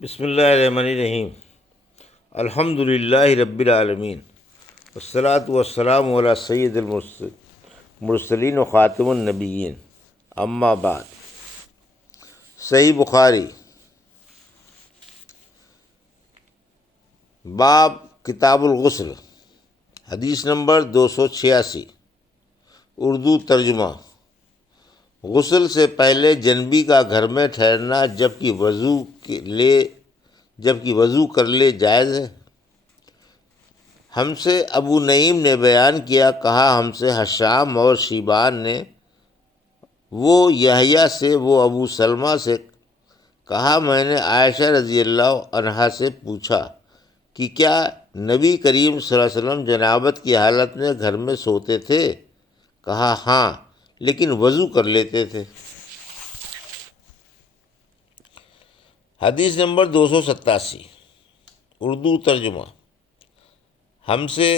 بسم اللہ الرحمن الرحیم۔ الحمد للہ رب العالمین، والصلاۃ والسلام علی سید المرسلین و خاتم النبیین، اما بعد۔ صحیح بخاری باب کتاب الغسل، حدیث نمبر 286، اردو ترجمہ۔ غسل سے پہلے جنبی کا گھر میں ٹھہرنا جبکہ وضو کر لے جائز ہے۔ ہم سے ابو نعیم نے بیان کیا، کہا ہم سے حشام اور شیبان نے، وہ یحییٰ سے، وہ ابو سلمہ سے، کہا میں نے عائشہ رضی اللہ عنہا سے پوچھا کہ کیا نبی کریم صلی اللہ علیہ وسلم جنابت کی حالت میں گھر میں سوتے تھے؟ کہا ہاں، لیکن وضو کر لیتے تھے۔ حدیث نمبر 287، اردو ترجمہ۔ ہم سے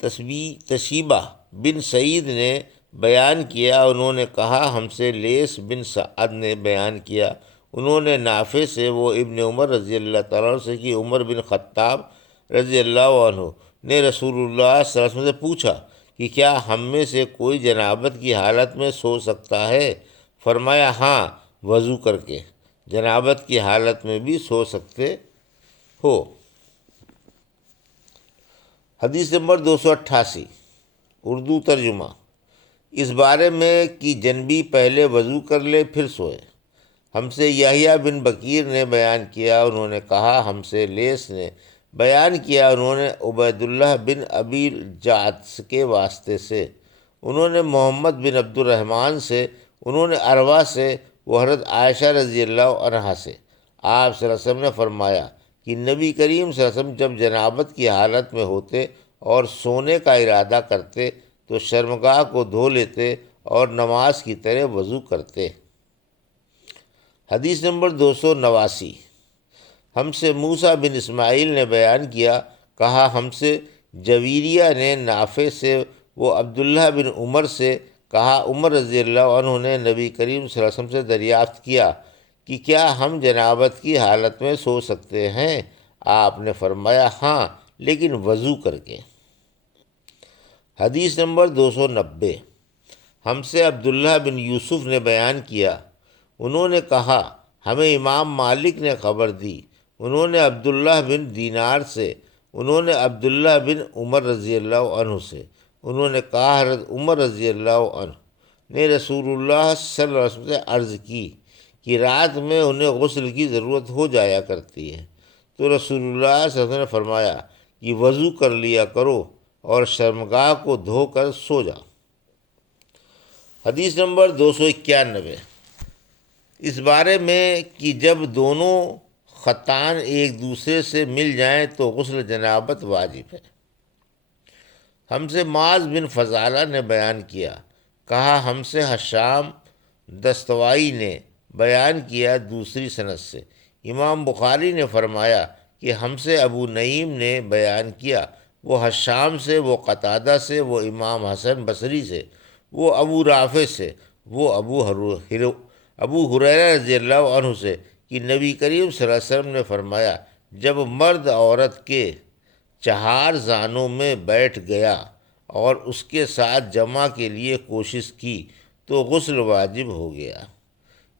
تشیبہ بن سعید نے بیان کیا، انہوں نے کہا ہم سے لیث بن سعد نے بیان کیا، انہوں نے نافع سے، وہ ابن عمر رضی اللہ تعالیٰ عنہ سے، کہ عمر بن خطاب رضی اللہ عنہ نے رسول اللہ صلی اللہ علیہ وسلم سے پوچھا کہ کیا ہم میں سے کوئی جنابت کی حالت میں سو سکتا ہے؟ فرمایا ہاں، وضو کر کے جنابت کی حالت میں بھی سو سکتے ہو۔ حدیث نمبر 288، اردو ترجمہ۔ اس بارے میں کہ جنبی پہلے وضو کر لے پھر سوئے۔ ہم سے یحییٰ بن بکیر نے بیان کیا، انہوں نے کہا ہم سے لیث نے بیان کیا، انہوں نے عبید اللہ بن ابی الجعد کے واسطے سے، انہوں نے محمد بن عبد الرحمن سے، انہوں نے عروہ سے، وہ حضرت عائشہ رضی اللہ عنہا سے، آپ صلی اللہ علیہ وسلم نے فرمایا کہ نبی کریم صلی اللہ علیہ وسلم جب جنابت کی حالت میں ہوتے اور سونے کا ارادہ کرتے تو شرمگاہ کو دھو لیتے اور نماز کی طرح وضو کرتے۔ حدیث نمبر 289، ہم سے موسیٰ بن اسماعیل نے بیان کیا، کہا ہم سے جویریہ نے نافع سے، وہ عبداللہ بن عمر سے، کہا عمر رضی اللہ عنہ نے نبی کریم صلی اللہ علیہ وسلم سے دریافت کیا کہ کیا ہم جنابت کی حالت میں سو سکتے ہیں؟ آپ نے فرمایا ہاں، لیکن وضو کر کے۔ حدیث نمبر 290، ہم سے عبداللہ بن یوسف نے بیان کیا، انہوں نے کہا ہمیں امام مالک نے خبر دی، انہوں نے عبداللہ بن دینار سے، انہوں نے عبداللہ بن عمر رضی اللہ عنہ سے، انہوں نے کہا حضرت عمر رضی اللہ عنہ نے رسول اللہ صلی اللہ علیہ وسلم سے عرض کی کہ رات میں انہیں غسل کی ضرورت ہو جایا کرتی ہے، تو رسول اللہ صلی اللہ علیہ وسلم نے فرمایا کہ وضو کر لیا کرو اور شرمگاہ کو دھو کر سو جاؤ۔ حدیث نمبر 291، اس بارے میں کہ جب دونوں خطان ایک دوسرے سے مل جائیں تو غسل جنابت واجب ہے۔ ہم سے معاذ بن فضالہ نے بیان کیا، کہا ہم سے حشام دستوائی نے بیان کیا دوسری سند سے، امام بخاری نے فرمایا کہ ہم سے ابو نعیم نے بیان کیا، وہ حشام سے، وہ قتادہ سے، وہ امام حسن بصری سے، وہ ابو رافع سے، وہ ابو ہریرہ رضی اللہ عنہ سے کہ نبی کریم صلی اللہ علیہ وسلم نے فرمایا جب مرد عورت کے چہار زانوں میں بیٹھ گیا اور اس کے ساتھ جمع کے لیے کوشش کی تو غسل واجب ہو گیا۔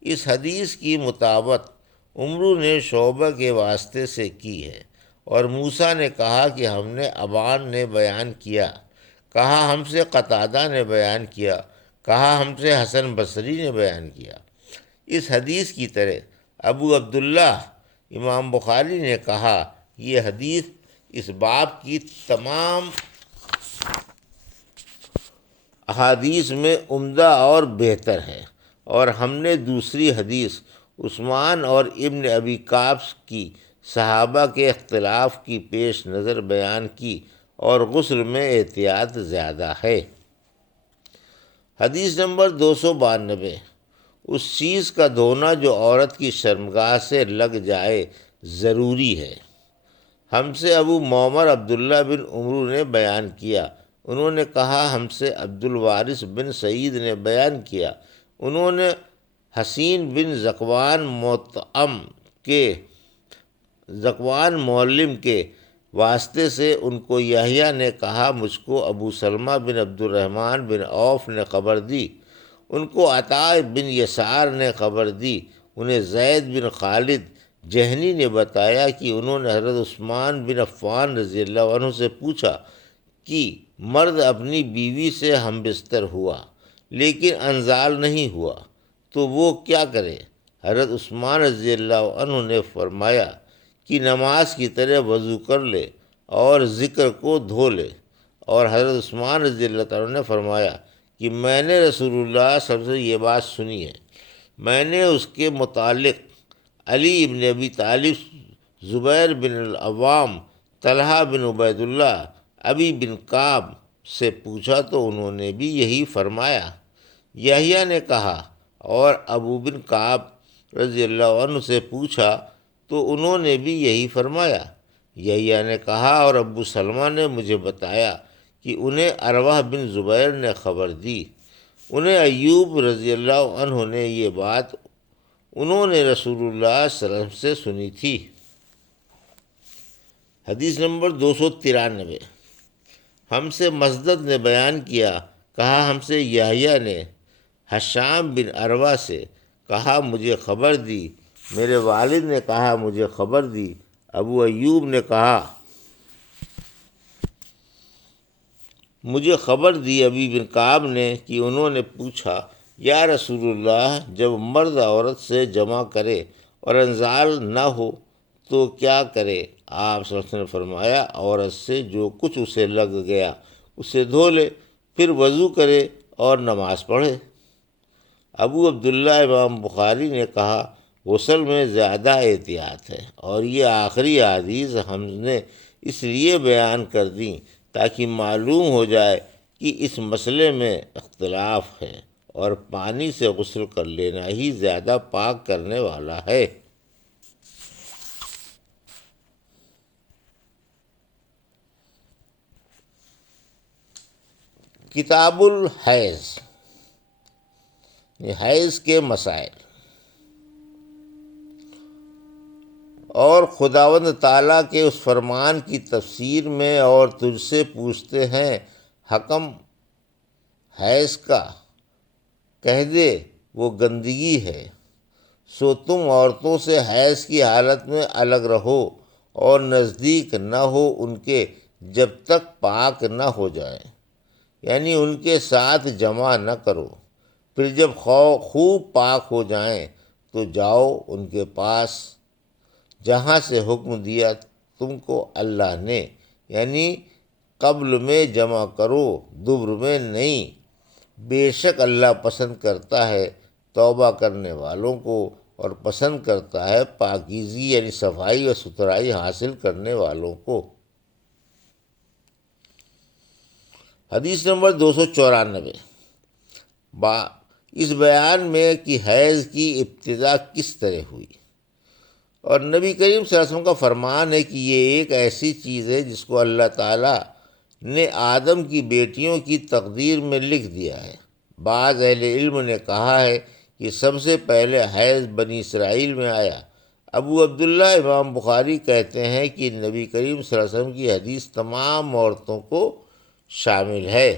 اس حدیث کی مطابقت عمرو نے شعبہ کے واسطے سے کی ہے، اور موسیٰ نے کہا کہ ہم نے ابان نے بیان کیا، کہا ہم سے قتادہ نے بیان کیا، کہا ہم سے حسن بصری نے بیان کیا۔ اس حدیث کی طرح ابو عبداللہ امام بخاری نے کہا یہ حدیث اس باب کی تمام احادیث میں عمدہ اور بہتر ہے، اور ہم نے دوسری حدیث عثمان اور ابن ابی کابس کی صحابہ کے اختلاف کی پیش نظر بیان کی، اور غسل میں احتیاط زیادہ ہے۔ حدیث نمبر 292، اس چیز کا دھونا جو عورت کی شرمگاہ سے لگ جائے ضروری ہے۔ ہم سے ابو معمر عبداللہ بن عمرو نے بیان کیا، انہوں نے کہا ہم سے عبد الوارث بن سعید نے بیان کیا، انہوں نے حسین بن ذکوان معلم کے واسطے سے ان کو یحییٰ نے کہا، مجھ کو ابو سلمہ بن عبد الرحمن بن عوف نے خبر دی، ان کو عطاء بن یسار نے خبر دی، انہیں زید بن خالد جہنی نے بتایا کہ انہوں نے حضرت عثمان بن عفان رضی اللہ عنہ سے پوچھا کہ مرد اپنی بیوی سے ہم بستر ہوا لیکن انزال نہیں ہوا تو وہ کیا کرے؟ حضرت عثمان رضی اللہ عنہ نے فرمایا کہ نماز کی طرح وضو کر لے اور ذکر کو دھو لے۔ اور حضرت عثمان رضی اللہ تعالیٰ نے فرمایا کہ میں نے رسول اللہ صلی اللہ علیہ وسلم سے یہ بات سنی ہے، میں نے اس کے متعلق علی بن ابی طالب، زبیر بن العوام، طلحہ بن عبید اللہ، ابی بن کعب سے پوچھا تو انہوں نے بھی یہی فرمایا۔ یحییٰ نے کہا، اور ابو بن کعب رضی اللہ عنہ سے پوچھا تو انہوں نے بھی یہی فرمایا۔ یحییٰ نے کہا، اور ابو سلمہ نے مجھے بتایا کہ انہیں عروہ بن زبیر نے خبر دی، انہیں ایوب رضی اللہ عنہ نے یہ بات انہوں نے رسول اللہ صلی اللہ علیہ وسلم سے سنی تھی۔ حدیث نمبر 293۔ ہم سے مسدد نے بیان کیا، کہا ہم سے یحییٰ نے ہشام بن عروہ سے کہا مجھے خبر دی، میرے والد نے کہا مجھے خبر دی۔ ابو ایوب نے کہا مجھے خبر دی ابی بن کعب نے کہ انہوں نے پوچھا، یا رسول اللہ، جب مرد عورت سے جمع کرے اور انزال نہ ہو تو کیا کرے؟ آپ صلی اللہ علیہ وسلم نے فرمایا، عورت سے جو کچھ اسے لگ گیا اسے دھو لے، پھر وضو کرے اور نماز پڑھے۔ ابو عبداللہ امام بخاری نے کہا، غسل میں زیادہ احتیاط ہے، اور یہ آخری حدیث ہم نے اس لیے بیان کر دیں تاکہ معلوم ہو جائے کہ اس مسئلے میں اختلاف ہے اور پانی سے غسل کر لینا ہی زیادہ پاک کرنے والا ہے۔ کتاب الحیض، حیض کے مسائل۔ اور خداوند تعالیٰ کے اس فرمان کی تفسیر میں، اور تجھ سے پوچھتے ہیں حکم حیض کا، کہہ دے وہ گندگی ہے، سو تم عورتوں سے حیض کی حالت میں الگ رہو اور نزدیک نہ ہو ان کے جب تک پاک نہ ہو جائیں، یعنی ان کے ساتھ جمع نہ کرو، پھر جب خوب پاک ہو جائیں تو جاؤ ان کے پاس جہاں سے حکم دیا تم کو اللہ نے، یعنی قبل میں جمع کرو، دبر میں نہیں، بے شک اللہ پسند کرتا ہے توبہ کرنے والوں کو، اور پسند کرتا ہے پاکیزگی یعنی صفائی و ستھرائی حاصل کرنے والوں کو۔ حدیث نمبر 294۔ اس بیان میں کہ حیض کی ابتدا کس طرح ہوئی، اور نبی کریم صلی اللہ علیہ وسلم کا فرمان ہے کہ یہ ایک ایسی چیز ہے جس کو اللہ تعالیٰ نے آدم کی بیٹیوں کی تقدیر میں لکھ دیا ہے۔ بعض اہل علم نے کہا ہے کہ سب سے پہلے حیض بنی اسرائیل میں آیا۔ ابو عبداللہ امام بخاری کہتے ہیں کہ نبی کریم صلی اللہ علیہ وسلم کی حدیث تمام عورتوں کو شامل ہے۔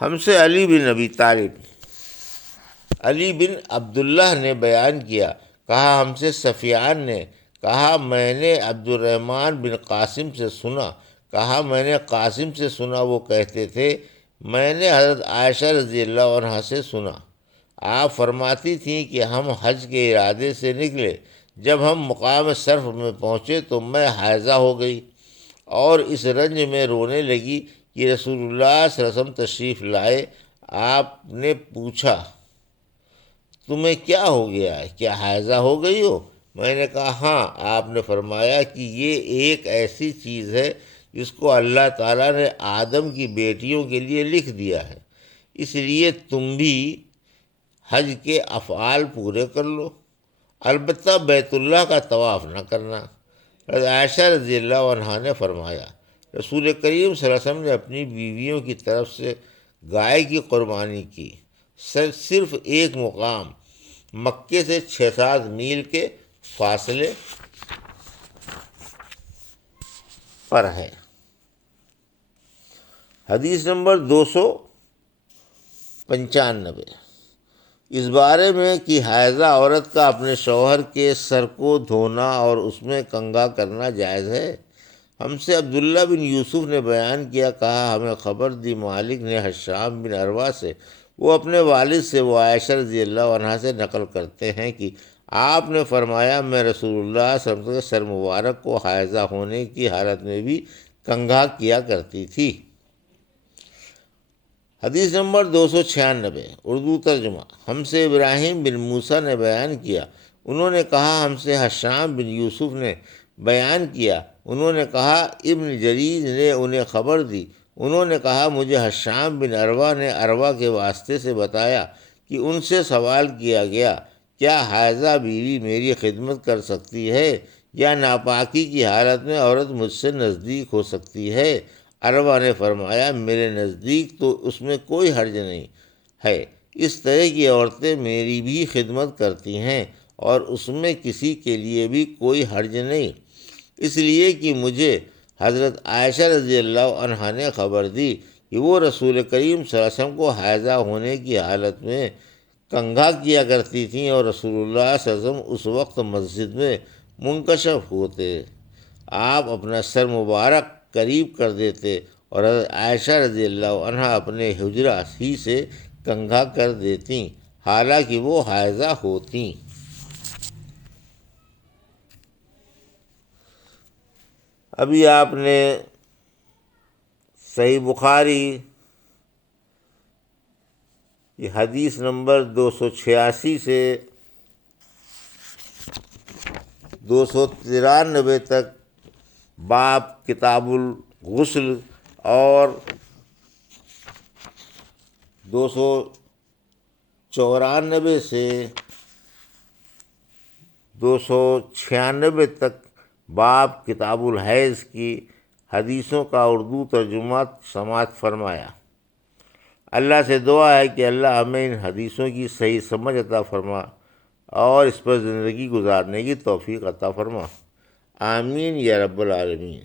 ہم سے علی بن ابی طالب، علی بن عبداللہ نے بیان کیا، کہا ہم سے سفیان نے کہا میں نے عبد الرحمن بن قاسم سے سنا، کہا میں نے قاسم سے سنا، وہ کہتے تھے میں نے حضرت عائشہ رضی اللہ عنہا سے سنا، آپ فرماتی تھیں کہ ہم حج کے ارادے سے نکلے، جب ہم مقام صرف میں پہنچے تو میں حائضہ ہو گئی اور اس رنج میں رونے لگی کہ رسول اللہ صلی اللہ علیہ وسلم تشریف لائے۔ آپ نے پوچھا تمہیں کیا ہو گیا ہے، کیا حائضہ ہو گئی ہو؟ میں نے کہا ہاں۔ آپ نے فرمایا کہ یہ ایک ایسی چیز ہے جس کو اللہ تعالیٰ نے آدم کی بیٹیوں کے لیے لکھ دیا ہے، اس لیے تم بھی حج کے افعال پورے کر لو، البتہ بیت اللہ کا طواف نہ کرنا۔ حضرت عائشہ رضی اللہ عنہا نے فرمایا رسول کریم صلی اللہ علیہ وسلم نے اپنی بیویوں کی طرف سے گائے کی قربانی کی صرف ایک مقام مکے سے 6-7 میل کے فاصلے پر ہے۔ حدیث نمبر 295، اس بارے میں کہ حائضہ عورت کا اپنے شوہر کے سر کو دھونا اور اس میں کنگھا کرنا جائز ہے۔ ہم سے عبداللہ بن یوسف نے بیان کیا، کہا ہمیں خبر دی مالک نے حشام بن عروہ سے، وہ اپنے والد سے، وہ عائشہ رضی اللہ عنہا سے نقل کرتے ہیں کہ آپ نے فرمایا، میں رسول اللہ صلی اللہ علیہ وسلم کے سر مبارک کو حائضہ ہونے کی حالت میں بھی کنگھا کیا کرتی تھی۔ حدیث نمبر 296، اردو ترجمہ۔ ہم سے ابراہیم بن موسیٰ نے بیان کیا، انہوں نے کہا ہم سے حشام بن یوسف نے بیان کیا، انہوں نے کہا ابن جریج نے انہیں خبر دی، انہوں نے کہا مجھے حشام بن عروہ نے عروہ کے واسطے سے بتایا کہ ان سے سوال کیا گیا، کیا حائضہ بیوی میری خدمت کر سکتی ہے یا ناپاکی کی حالت میں عورت مجھ سے نزدیک ہو سکتی ہے؟ عروہ نے فرمایا، میرے نزدیک تو اس میں کوئی حرج نہیں ہے، اس طرح کی عورتیں میری بھی خدمت کرتی ہیں اور اس میں کسی کے لیے بھی کوئی حرج نہیں، اس لیے کہ مجھے حضرت عائشہ رضی اللہ عنہا نے خبر دی کہ وہ رسول کریم صلی اللہ علیہ وسلم کو حائضہ ہونے کی حالت میں کنگھا کیا کرتی تھیں اور رسول اللہ صلی اللہ علیہ وسلم اس وقت مسجد میں منکشف ہوتے، آپ اپنا سر مبارک قریب کر دیتے اور حضرت عائشہ رضی اللہ عنہا اپنے حجرہ ہی سے کنگھا کر دیتیں، حالانکہ وہ حائضہ ہوتیں۔ ابھی آپ نے صحیح بخاری یہ حدیث نمبر 286 سے 293 تک باب کتاب الغسل اور 294 سے 296 تک باب کتاب الحیض کی حدیثوں کا اردو ترجمہ سماعت فرمایا۔ اللہ سے دعا ہے کہ اللہ ہمیں ان حدیثوں کی صحیح سمجھ عطا فرما اور اس پر زندگی گزارنے کی توفیق عطا فرما، آمین یا رب العالمین۔